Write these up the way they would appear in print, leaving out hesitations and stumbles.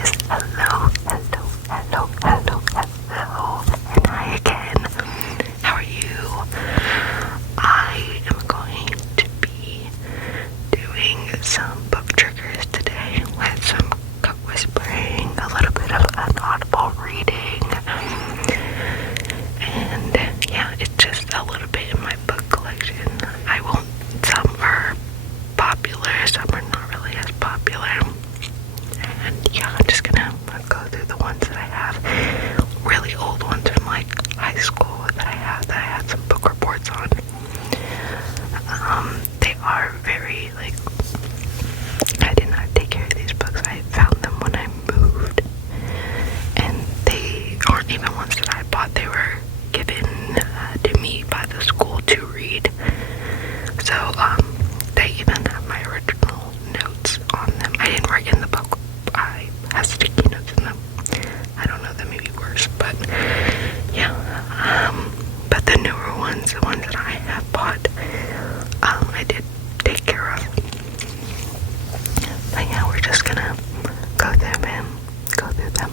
guys. Hello, hello, hello, hello, hello. And hi again. How are you? I am going to be doing some book triggers today with some cup whispering, a little bit of inaudible reading, and yeah, it's just a little bit in my book collection. Some are popular, some are not really as popular. And yeah, I'm just gonna go through the ones that I have. Really old ones from like high school that I had some book reports on. They are very like, I did not take care of these books. I found them when I moved. And they aren't even ones that I bought. They were given to me by the school to read. So, they even have my original notes on them. I didn't write in the book. I have sticky notes in them. I don't know, that may be worse, but yeah. But the newer ones, the ones that I have bought, I did take care of. But yeah, we're just gonna go through them.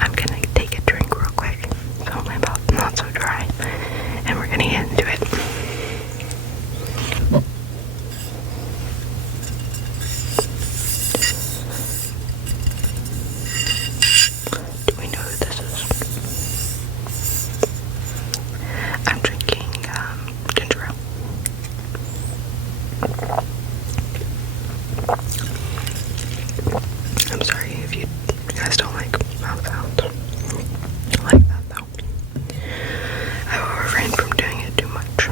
I'm gonna take a drink real quick, so my mouth's not so dry, and we're gonna get into it. Do we know who this is? I'm drinking ginger ale. I'm sorry if you guys don't like mouth sounds. I like that though. I will refrain from doing it too much.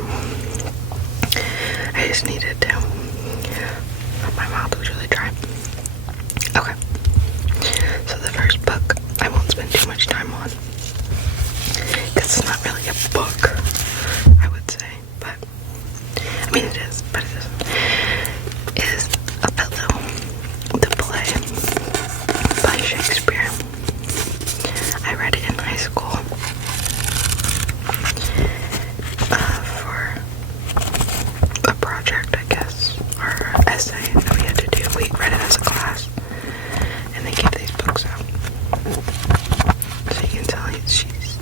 I just needed to. My mouth was really dry. Okay. So the first book I won't spend too much time on, because it's not really a book, I would say, but I mean it is, but it isn't. Is Othello, the play by Shakespeare. I read it in high school for a project, I guess, or essay that we had to do. We read it as a class, and they give these books out. So you can tell she's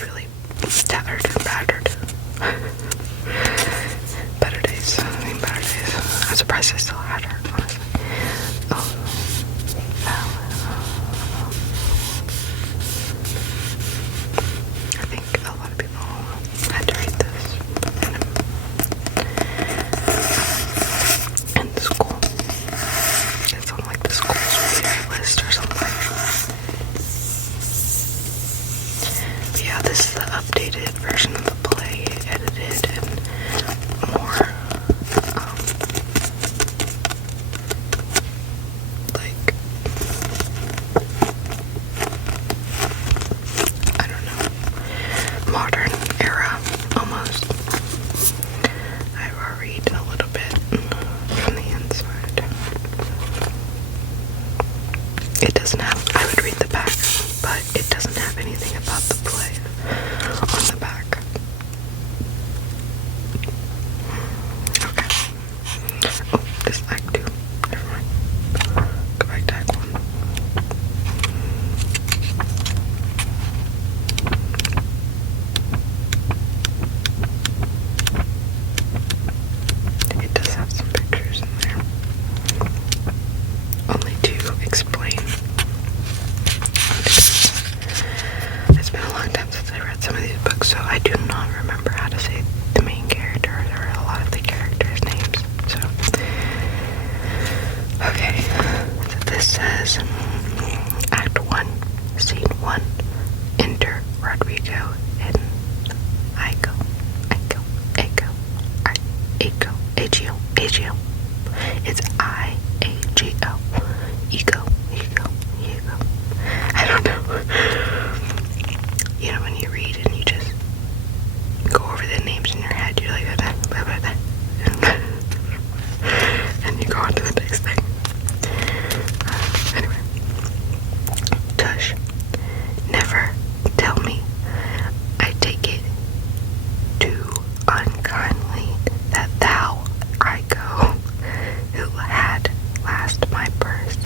really tattered and battered. Better days. I'm surprised I still had her, honestly. I think a lot of people had to read this in school. It's on like the school's reader list or something. But yeah, this is the updated version of the play, edited and more like, I don't know, modern era almost. I will read a little bit from the inside. It doesn't have, I would read the back, but it doesn't have anything about the play on the back. Okay. Oh, this is Act 2. Never mind. Go back to Act 1. It does have some pictures in there. Only to explain. It's been a long time since I read some of these books, so I do not remember how to say the main characters or a lot of the characters' names. So, okay. So this says, Act 1, Scene 1, enter Rodrigo and Ago. It's I-A-G-O. Ego. I don't know. You know when you read and you just go over the names in your head, you're like, and you go on to the next thing. Anyway. Tush, never tell me I take it too unkindly that thou, I go, who had last my purse,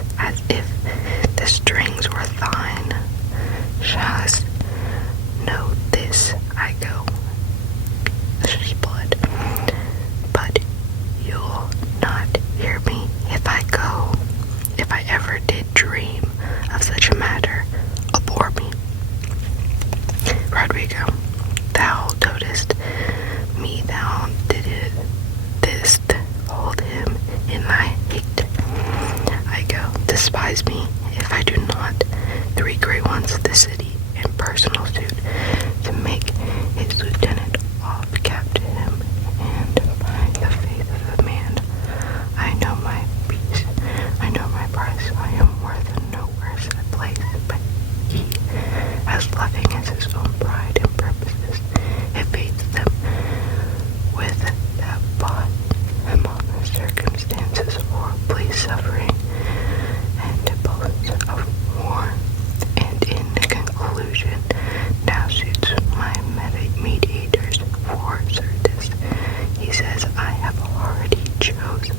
chose.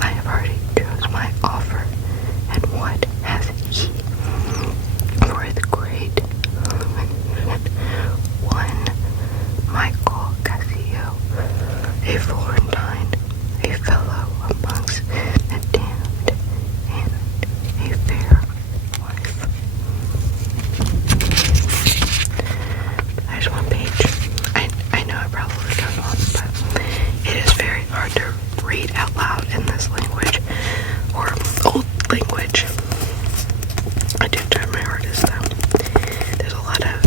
I have already chose my offer, and what has he? With great one Michael Cassio, a Florentine, a fellow amongst the damned, and a fair wife. There's one page. I know it probably goes on, but it is very hard to read out loud in this language, or old language. I do try my hardest though. There's a lot of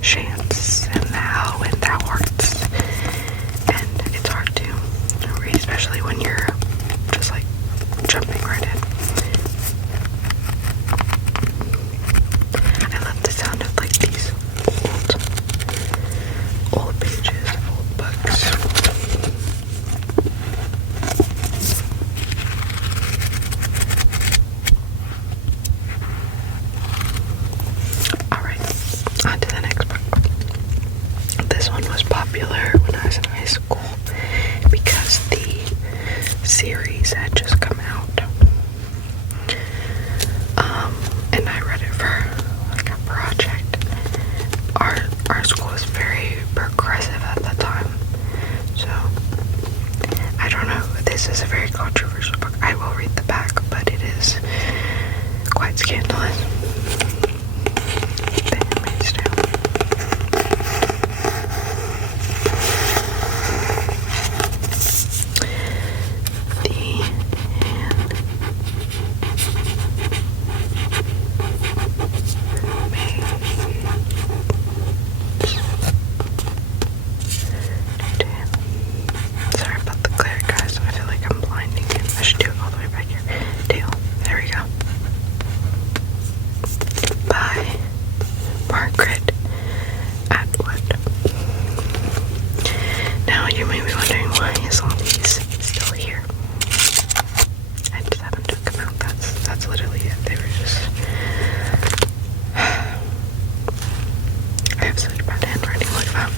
chants and thou and thou arts, and it's hard to read, especially when you're just like jumping right in. I love the sound of like these old pages, old books. Alright, on to the next book. This one was popular when I was in high school because the series had just come out. And I read it for like a project. Our school was very progressive at the time, so I don't know. This is a very controversial book. I will read the back, but it is quite scandalous. The Handmaid's Tale. The Sorry about the glare, guys. I feel like I'm blinding you. I should do it all the way back here. Tail. There we go. By Margaret Atwood. Now you may be wondering, why is all these still here? I just haven't took them out. That's literally it. They were just I have such bad handwriting like that.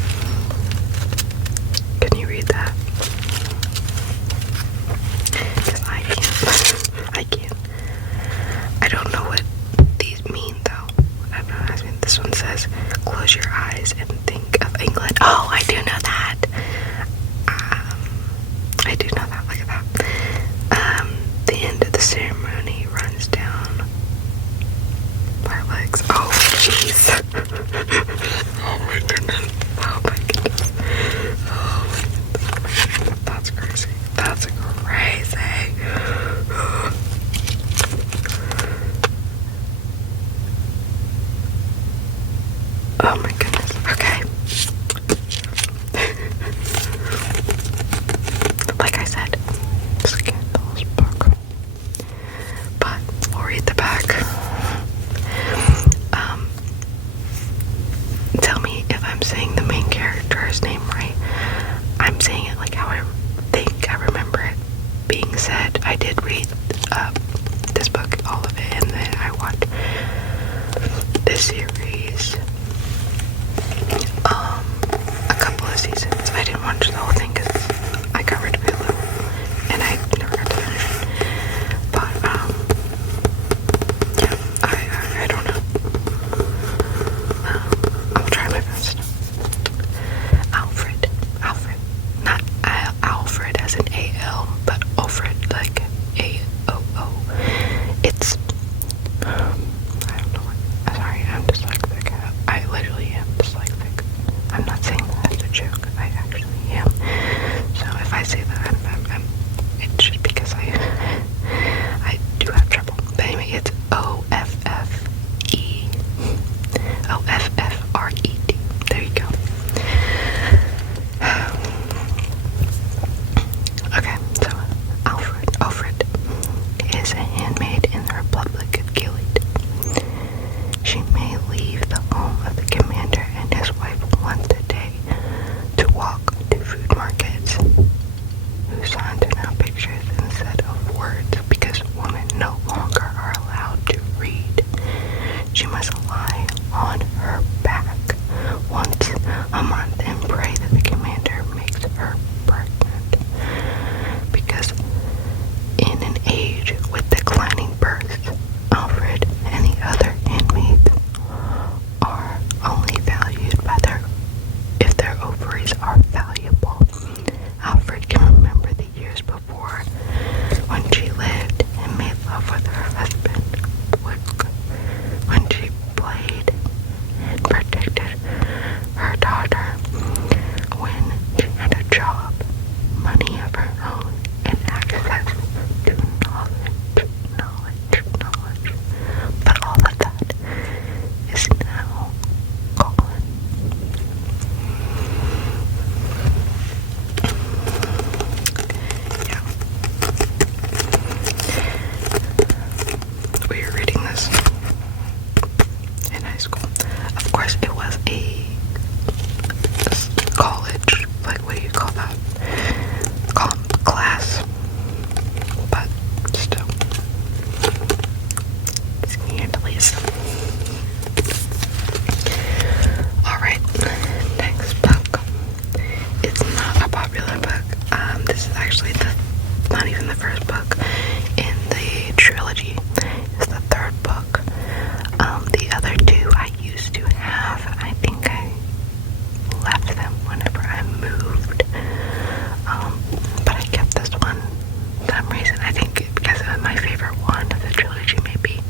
Can you read that? Because I can't. I can't. I don't know what these mean though. I don't know. I mean, this one says, close your eyes and think of England. Oh, I do know that. I do know that. Look at that. The end of the ceremony runs down my legs. Oh, jeez. Oh my goodness. Oh my goodness. Oh my goodness. That's crazy. That's crazy. Oh my goodness. Okay. Like I said, scandalous book. But we'll read the back. Tell me if I'm saying the main character's name right. I'm saying it like how I think I remember it being said. I did read this book, all of it, and then I watched this series a couple of seasons. I didn't watch the whole thing because I got rid of Hulu and I never got to finish it. But yeah, I don't know. I'll try my best. Alfred, not Alfred as in A-L, but Alfred like A-O-O. It's I don't know what. Sorry, I'm dyslexic. I literally am dyslexic. I'm not saying that as a joke. I actually am. So if I say that, I'm it's just because I do have trouble. But anyway, it's Offred. There you go. Okay, so not even the first book in the trilogy. It's the third book. The other two I used to have. I think I left them whenever I moved. But I kept this one for some reason. I think because it was my favorite one of the trilogy, maybe.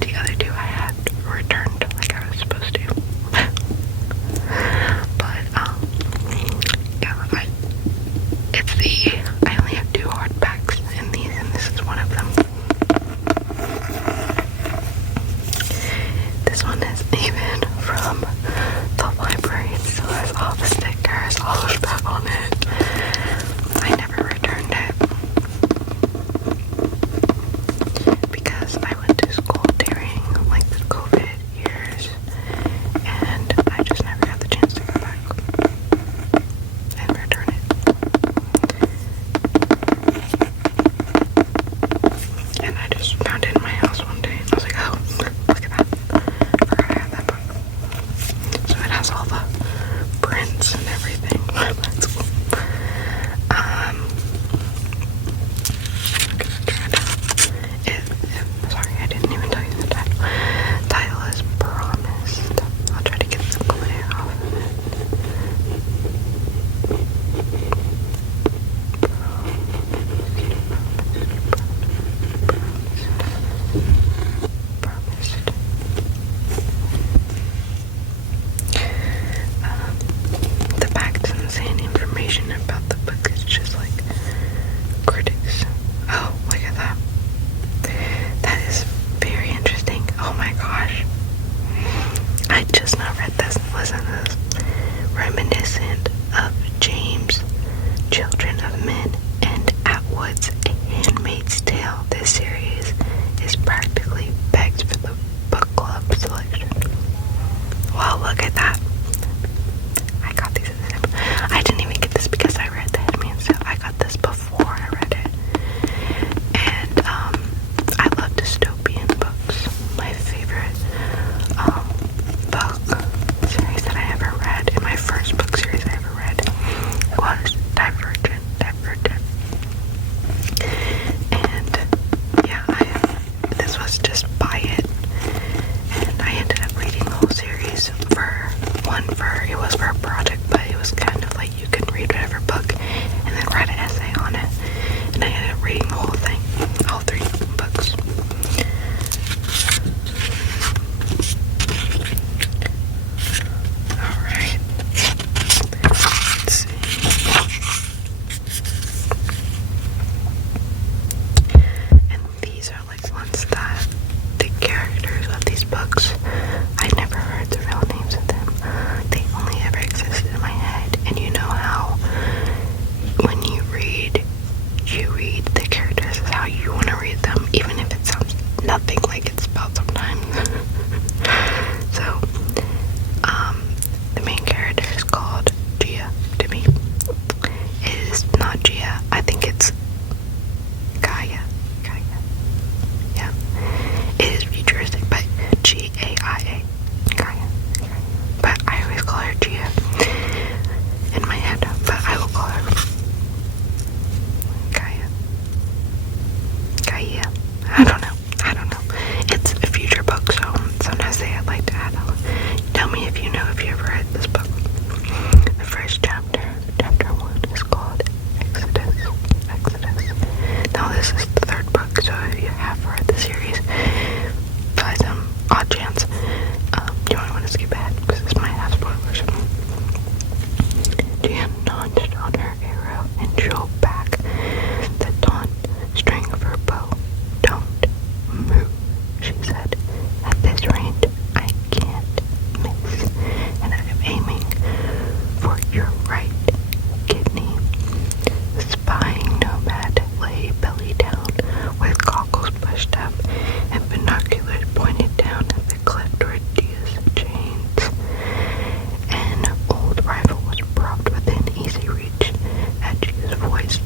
The other two I had returned like I was supposed to. But, yeah, I only have 2 hardbacks in these, and this is one of them. This one is even from the library. It still has all the stickers, all the stuff on it. I never returned it because I went to school during like the COVID years, and I just never had the chance to go back and return it. And I just found it in my house one day, and I was like, oh, look at that. I forgot I had that book. So it has all the prints and everything. That's cool. Sorry, I didn't even tell you the title. Title is Promised. I'll try to get some glare off of it. Promised. The back doesn't say any information about the book. It's just like critics. Oh, look at that. That is very interesting. Oh my gosh. I just now read this. Listen to this. Reminiscent of James, Children of Men, and Atwood's A Handmaid's Tale, this series is practically begged for the book club selection. Wow, look at that. I got these in the same. I didn't even get this because I read The Handmaid's Tale. I got this before I read it. And I love dystopian books. My favorite book series that I ever read, and my first book series I ever read, was Divergent. And yeah, this was just buy it, and I ended up reading the whole series it was for a project, but it was kind of like you can read whatever book and then write an essay on it, and I ended up reading the whole thing, all 3 books. Alright, let's see. And these are like ones that the characters of these books, I never heard the real names of them. They only ever existed in my head. And you know how when you read the characters is how you want to read them, even if it sounds nothing like it's spelled sometimes. So, the main character is called Gia to me. It is not Gia. I think it's Gaia. Yeah. It is futuristic, but Gaia. Gaia. But I always call her Gia in my head, but I will call her Gaia. I don't know. It's a future book, so sometimes they like to add on. Tell me if you know, if you ever read this book. The first chapter 1, is called Exodus. Now this is the 3rd book, so if you have read the series, by some odd chance, you might want to skip ahead because this might have spoilers. Jan notched on her arrow and drew back the taut string of her bow. Don't move, she said. At this range, I can't miss, and I am aiming for your right kidney. The spying nomad lay belly down with goggles pushed up and binoculars pointed down at the cliff toward Gia's chains. An old rifle was propped within easy reach. At Gia's voice,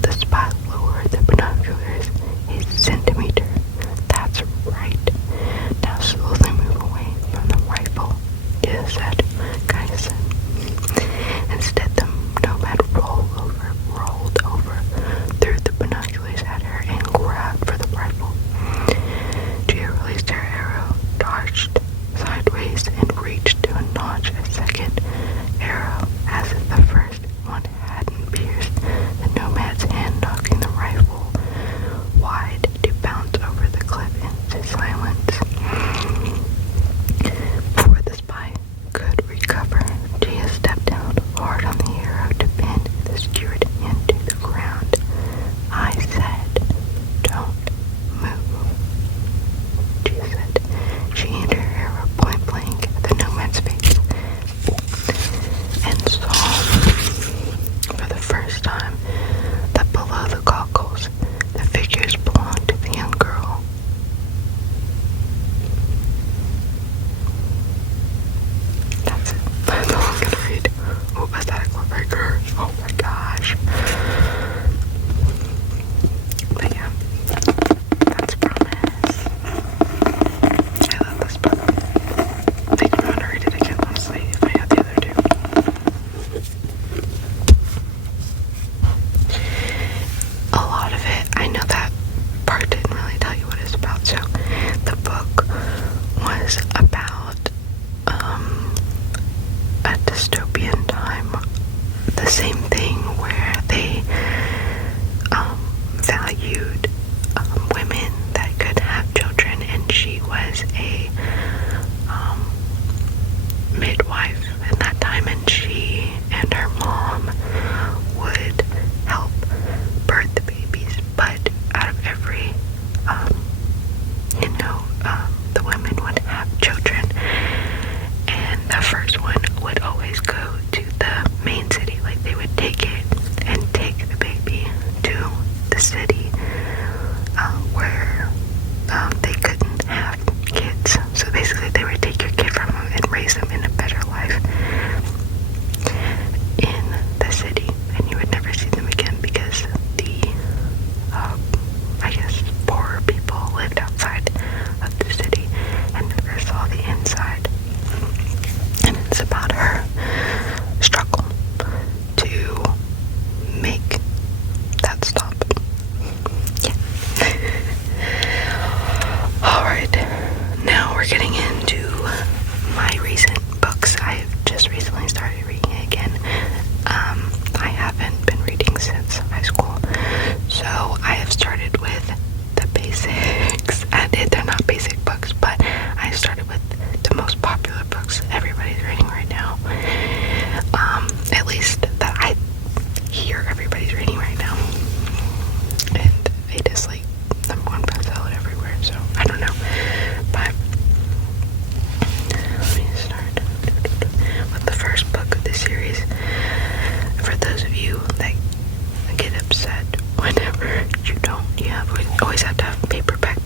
always have to have paperback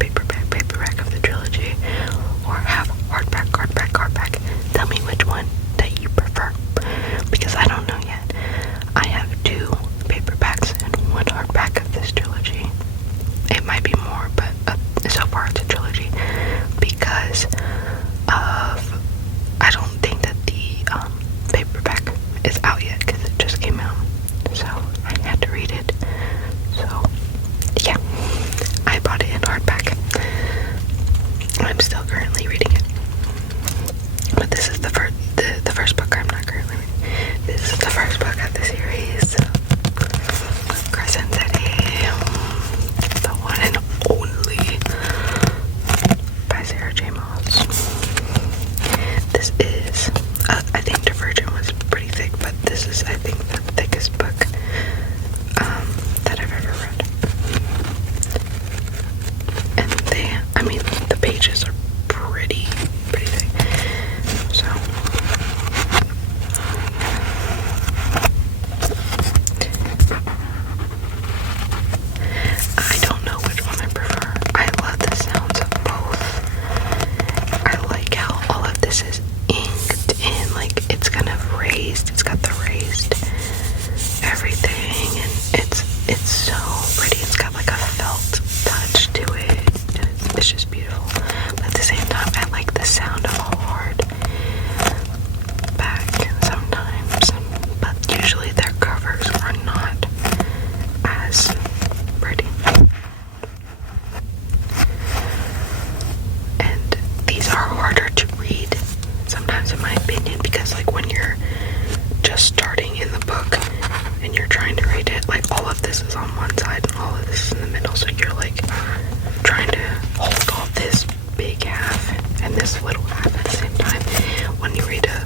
of the trilogy, or have hardback. Tell me which one that you prefer, because I don't know yet. I have 2 paperbacks and 1 hardback of this trilogy. It might be more, but so far it's a trilogy, because of, I don't think that the paperback is out yet, because it just came out, so I had to read it. So yeah, I bought it in hardback. I'm still currently reading it, but this is the first book I'm not currently reading. This is the first book of the series, Crescent City, the one and only, by Sarah J. Maas. This is, I think Divergent was pretty thick, but this is, I think, the thickest book that I've ever read. And the pages are pretty thick. So I don't know which one I prefer. I love the sounds of both. I like how all of this is inked in, like, it's kind of raised. It's got the raised everything, and it's so pretty. It's got like a felt touch to it. It's just beautiful. But at the same time, I like the sound of a hard back sometimes. But usually their covers are not as pretty. And these are harder to read sometimes, in my opinion, because like when you're just starting in the book and you're trying to read it, like all of this is on one side and all of this is in the middle, so you're like trying to hold all this big half and this little half at the same time. When you read a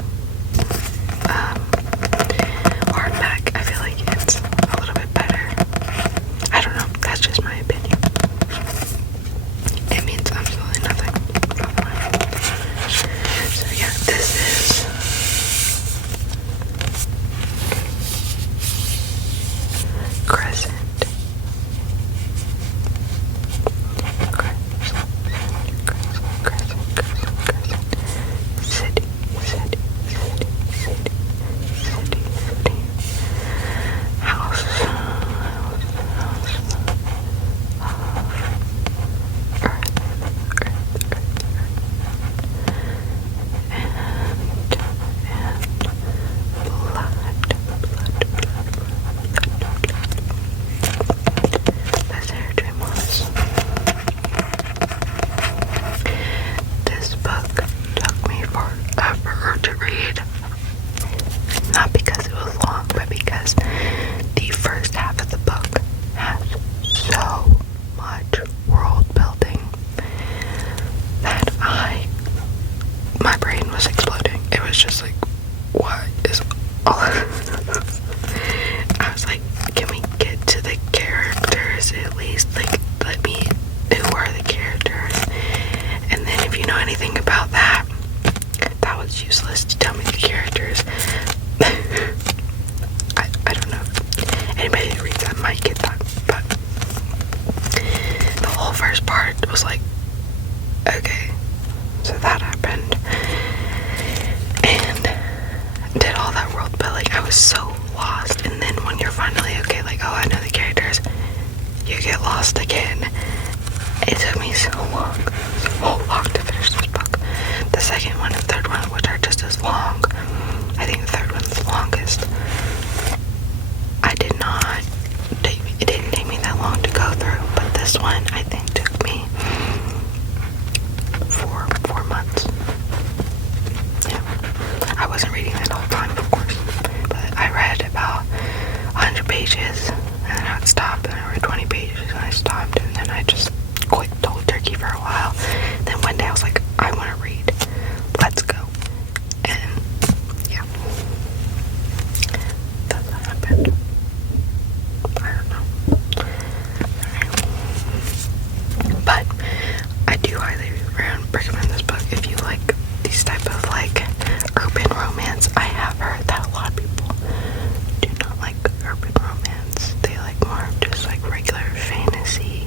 hardback, I feel like it's a little bit better. I don't know, that's just my opinion. It means absolutely nothing. So yeah, this is Crescent. City. House. That's Sarah J. Maas. This book took me forever to read. Not because it was long, but because the first half of the book has so much world building that my brain was exploding. It was just like, what is all of this? I was like, can we get to the characters at least? Like, let me, who are the characters? And then if you know anything about that, that was useless to tell me the characters. I don't know. Anybody who reads that might get that, but the whole first part was like, okay, so that happened, and did all that world building. I was so lost, and then when you're finally okay, like, oh, I know the characters, you get lost again. It took me so long to finish this book. The second one and third one, which are just as long. I think the third one's the longest. It didn't take me that long to go through, but this one I think took me 4 months. Yeah. I wasn't reading that whole time, of course, but I read about 100 pages and then I would stop, and I read 20 pages and I stopped, and then I just quit cold turkey for a while. Then one day I was like, I want to read. Let's go. And yeah, that's what happened. I don't know. But I do highly recommend this book if you like these type of like urban romance. I have heard that a lot of people do not like urban romance. They like more of just like regular fantasy,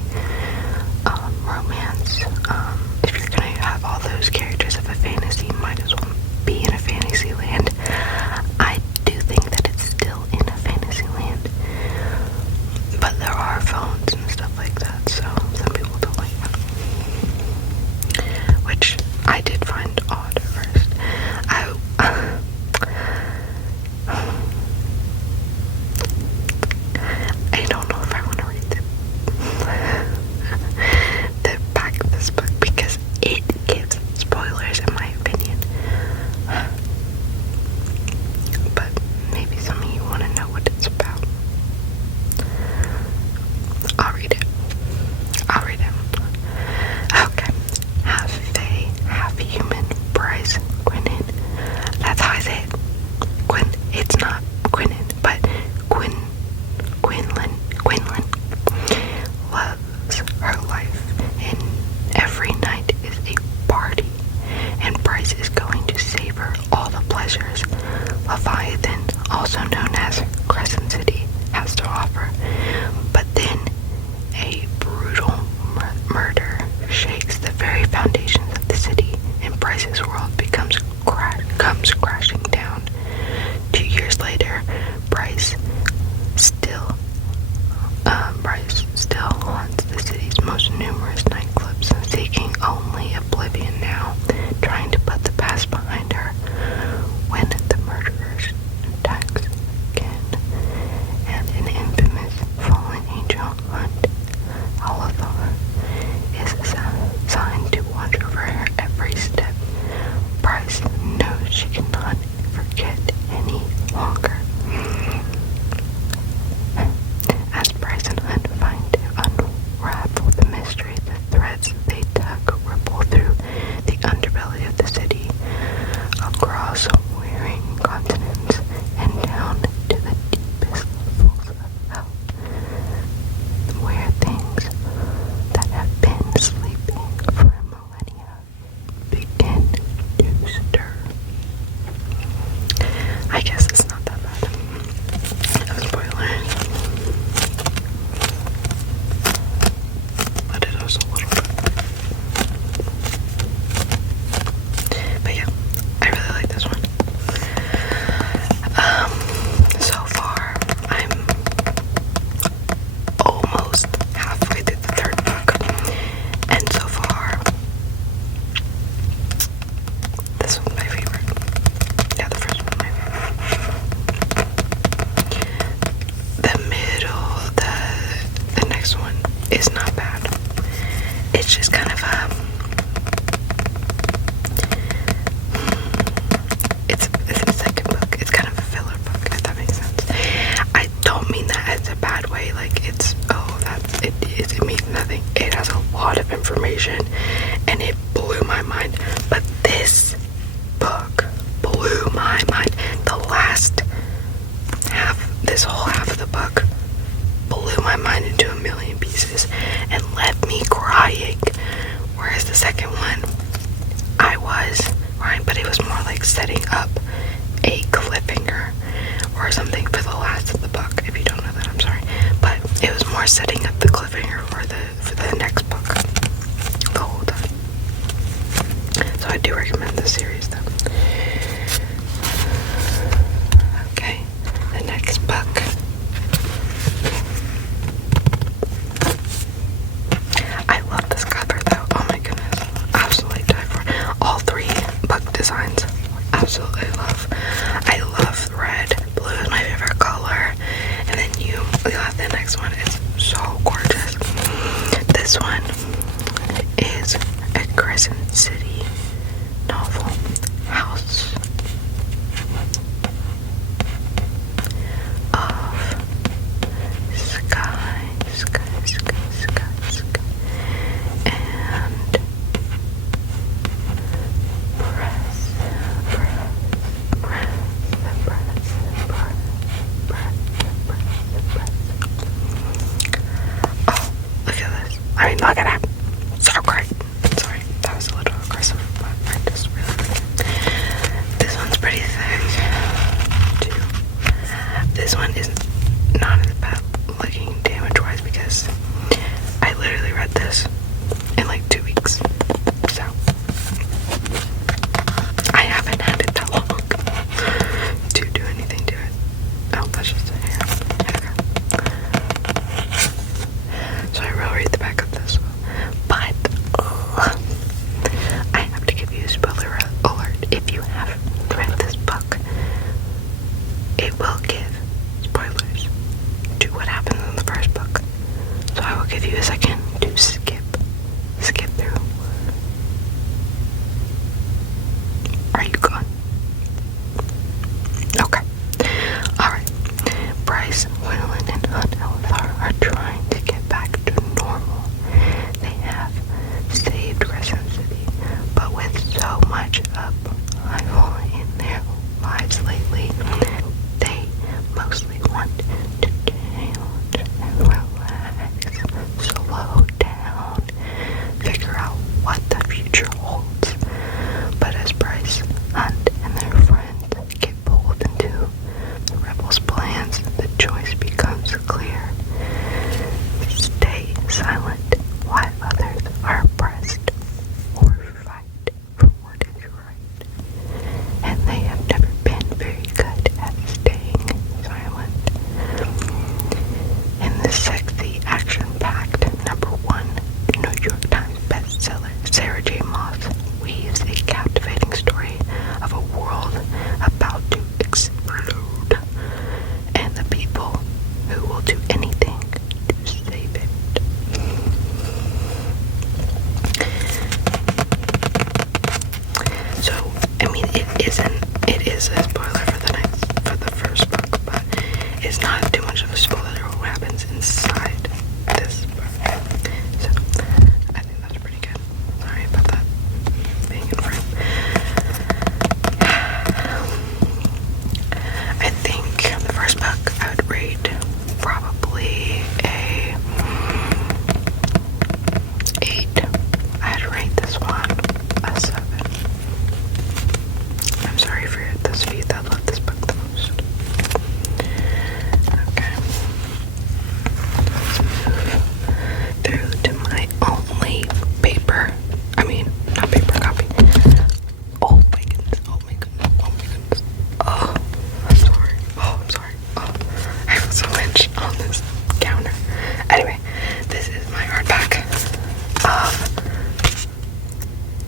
phones and stuff like that, so some people don't like that. Which I did find odd at first. I don't know if I want to read the back of this book because it gives spoilers in my opinion. But maybe some of you want to know what it's about. I'll read it. Okay. Half fae, half human, Bryce Quinnen. That's how I say it. It's not Quinnen, but Quinlan loves her life, and every night is a party, and Bryce is going to savor all the pleasures Leviathan, also known as Crescent City, has to offer. But then a brutal murder shakes the very foundations of the city, and Bryce's world comes crashing down. 2 years later, Bryce still haunts the city's most numerous nightclubs, seeking only oblivion now, trying to put the past behind her. When the murderers attacks again, and an infamous fallen angel hunt, Othello is assigned to watch over her every step. Bryce knows she cannot forget any longer. As Bryce and Hunt find to unravel the mystery, the threads they tug ripple through the underbelly of the city, across wearing continents, and down to the deepest levels of hell, where things that have been sleeping for millennia begin to stir. I guess it's not that bad. Of spoilers. But it was a little bit. But yeah, I really like this one. So far, I'm almost halfway through the third book. And so far, this one's my favorite. Yeah, the first one's my favorite. The middle, the next one is not bad. It's just kind of it's the second book. It's kind of a filler book, if that makes sense. I don't mean that as a bad way, like it means nothing. It has a lot of information and it blew my mind. But this book blew my mind. The last half, this whole half of the book blew my mind into a million pieces and left me crying. Whereas the second one, I was crying, but it was more like setting up a cliffhanger or something for the last of the book. If you don't know that, I'm sorry. But it was more setting up the cliffhanger for the next book the whole time. So I do recommend this series though. Okay, the next book. I love this cover though. Oh my goodness. Absolutely die for it. All three book designs. Absolutely love. I love red. Blue is my favorite color. And then you got the next one. It's so gorgeous. This one is a Crescent City novel. House of sky, and oh, look at this. I mean, look at that. So great. Sorry, that was a little aggressive, but I just really like it. This one's pretty thick, too. This one is not as bad looking damage-wise because I literally read this in like 2 weeks. So, I haven't had it that long to do anything to it. Oh, that's just a hair. you a second to skip through. Are you gone? Okay. Alright. Bryce, Gwendolyn, and Othello are trying to get back to normal. They have saved Crescent City, but with so much upheaval in their lives lately, they mostly want to challenge and relax, slow down, figure out what the future holds. But as Bryce, Hunt, and their friends get pulled into the rebels' plans, the choice becomes clear. Stay silent while others are oppressed, or fight for what is right. And they have never been very good at staying silent. In the sexy, action-packed #1 New York Times bestseller, Sarah J. Maas weaves a captivating story of a world about to explode, and the people who will do anything to save it. So, I mean, it is a spoiler for the first book, but it's not too much of a spoiler what happens inside this book. So, I think that's pretty good. Sorry about that being in frame. I think the first book I would rate probably a 8. I'd rate this one a 7. I'm sorry for those of you that love this book the most. Okay. Let's move through to my only paper. I mean, not paper copy. Oh my goodness. Oh my goodness. Oh my goodness. Oh, I'm sorry. Oh, I'm sorry. Oh, I have so much on this counter. Anyway, this is my hardback of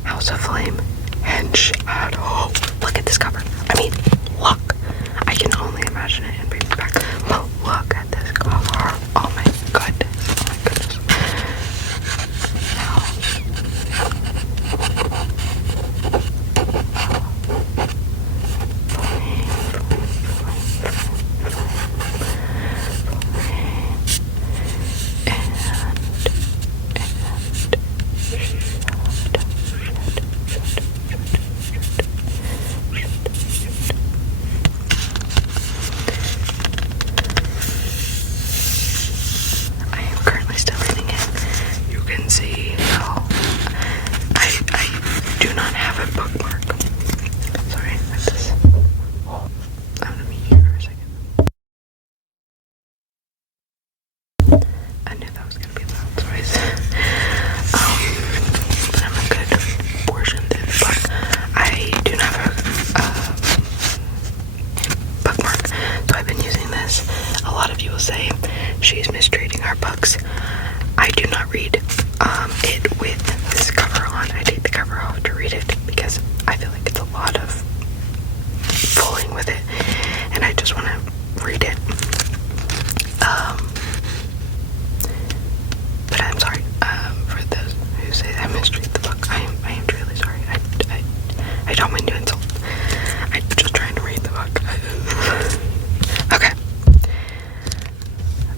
House of Flame and Shadow. Look at this cover. I mean, look. I can only imagine it in paperback. But look at this cover. Oh my goodness. Oh my goodness. I am currently still reading it. You can see how I do not have a bookmark. Sorry, I just I'm gonna mute you for a second. I knew that was gonna be loud, sorry. But I'm a good portion through the book. I do not have a bookmark, so I've been using this. A lot of you will say she's mistreating our books. I do not read it with this cover on. I take the cover off to read it because I feel like it's a lot of fooling with it, and I just want to read it. But I'm sorry for those who say I mistreat the book. I am truly sorry. I don't mean to insult. I'm just trying to read the book. Okay.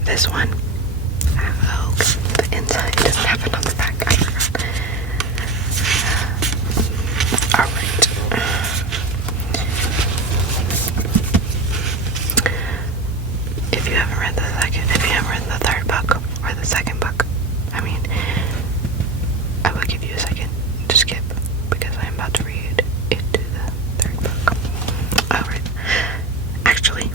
This one. Oh, the inside doesn't have another back. I forgot. Alright. If you haven't read the third book or the second book, I mean, I will give you a second to skip because I'm about to read into the third book. Alright. Actually,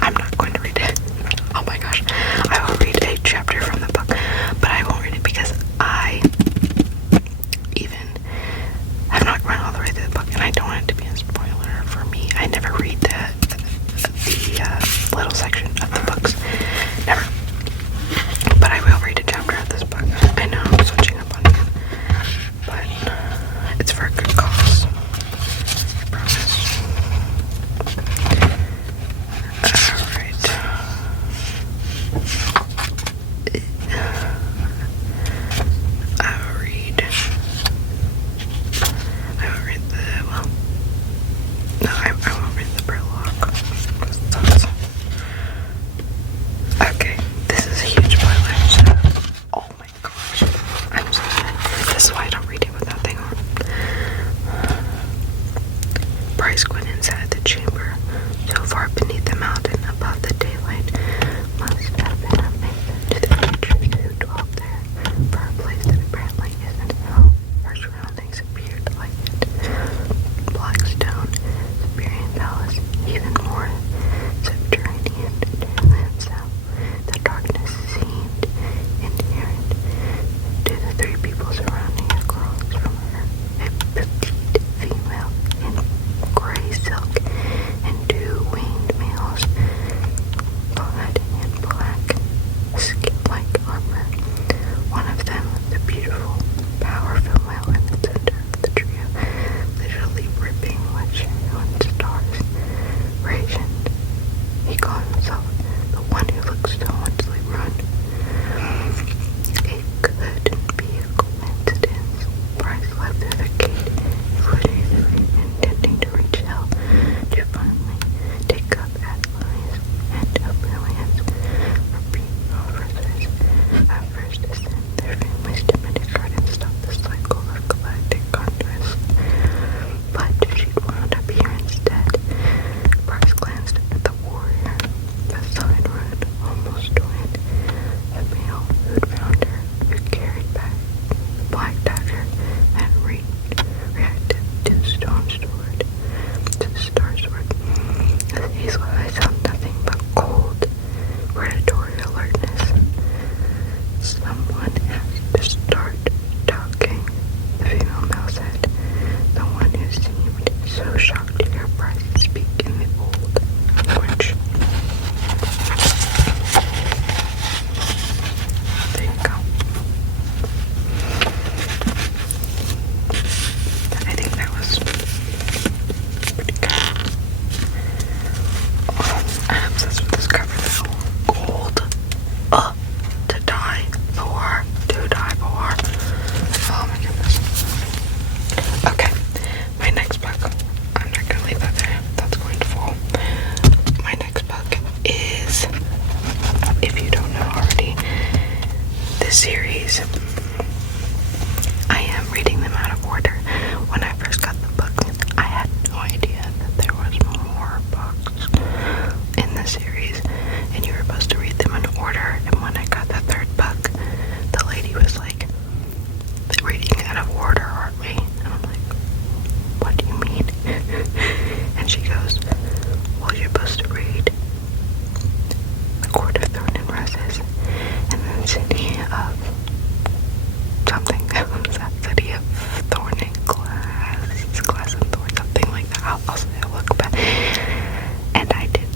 I'm not going to read it. Oh my gosh. I will read a chapter from the book, but I won't read it because I even have not run all the way through the book, and I don't want it to be a spoiler for me. I never read the little section of the books. Never. But I will read a chapter of this book. I know I'm switching up on you, but it's for a good cause. I promise. Alright. call himself the one who looks so much like Ron. It couldn't be a coincidence. Bryce left through the gate, intending to reach hell, to finally take up allies and affiliates for being officers. At first, to send their families to Midgard and stop the cycle of galactic contrast. But she'd wound up here instead. Bryce glanced at the warrior beside Red, almost joined the male who'd found her, who carried back the black dagger that reacted to the stone sword, to the star sword. His hazel eyes held nothing but cold, predatory alertness. Someone has to start talking, the female mouse said, the one who seemed so shocked to hear Bryce speak in the old language. There you go. I think that was pretty good. I'm obsessed with this cover though. Gold. To die for. To die for. Oh my goodness. Okay. My next book. I'm not gonna leave that there. That's going to fall. My next book is, if you don't know already, this series. I am reading them out of order. When I first got the books, I had no idea that there was more books in the series, and you were supposed to read them in order. And when I got the third book, the lady was like, reading out of order, aren't we? And I'm like, what do you mean? And she goes, well, you're supposed to read The Court of Thorn and Roses, and then City of something. City of Thorn and Glass and Thorn, something like that. I'll say a look back. And I did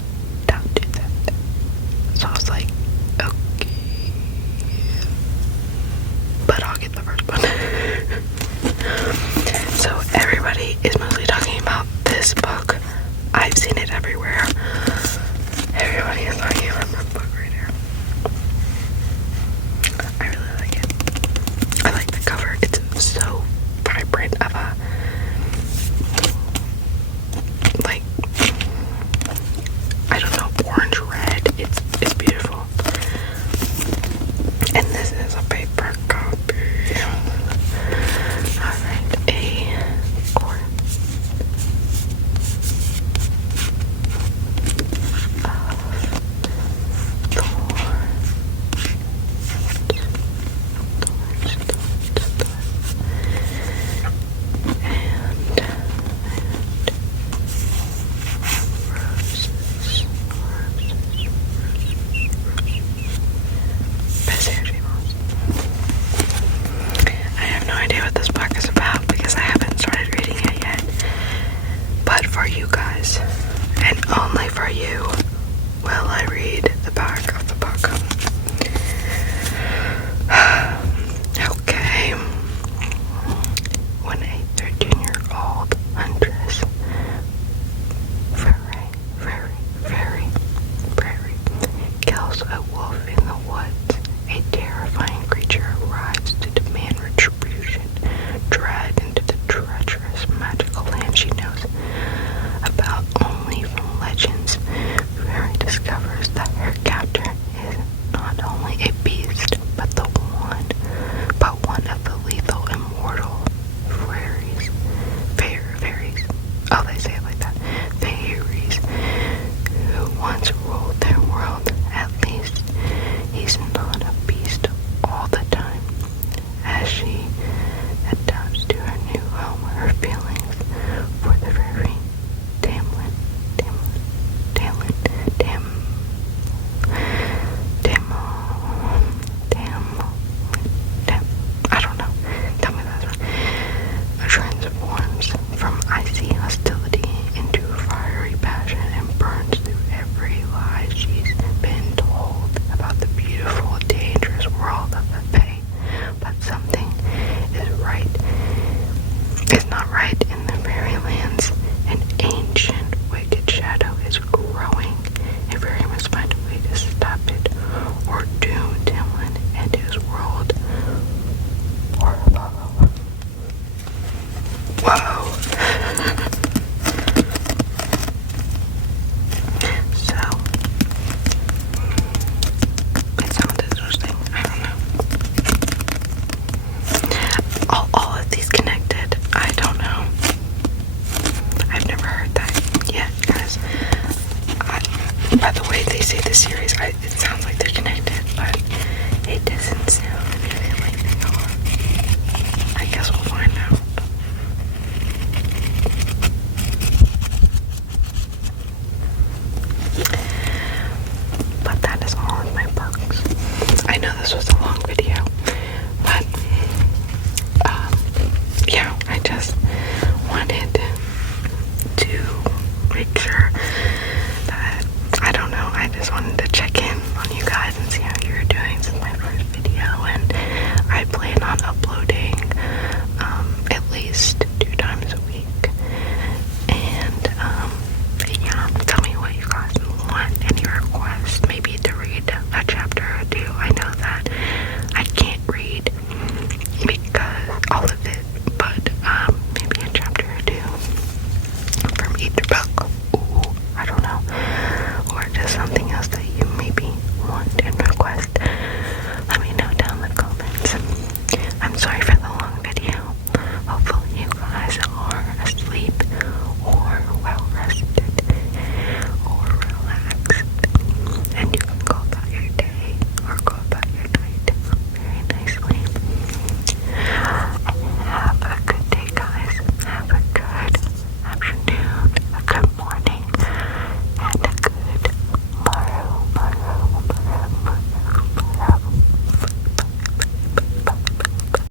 not do that. So I was like, okay, but I'll get the first one. So everybody is mostly talking about this book. I've seen it everywhere. Everybody is talking about this book right here. I really like it. I like the cover. It's so vibrant of a, like, I don't know, orange red. It's beautiful. And this is a paper copy. Alright, a Court I have no idea what this book is about because I haven't started reading it yet. But for you guys, and only for you, will I read the back of the book. Okay. When a 13-year-old huntress, very, kills a wolf in the woods, a terrifying creature arrives to demand retribution, dragged into the treacherous magical land she knows about only from legends. Fairy discovers that her captor is not only a beast, but one of the lethal immortal fairies. Oh, they say it like that. Fairies who once ruled their world. At least he's not a beast all the time. As she adapts to her new home, her feelings for the fairy Tamlin say the series. It sounds like they're connected, but it doesn't sound really like they are. I guess we'll find out. But that is all of my books. I know this was a long video, but yeah, I just wanted to make sure that, I don't know, I just wanted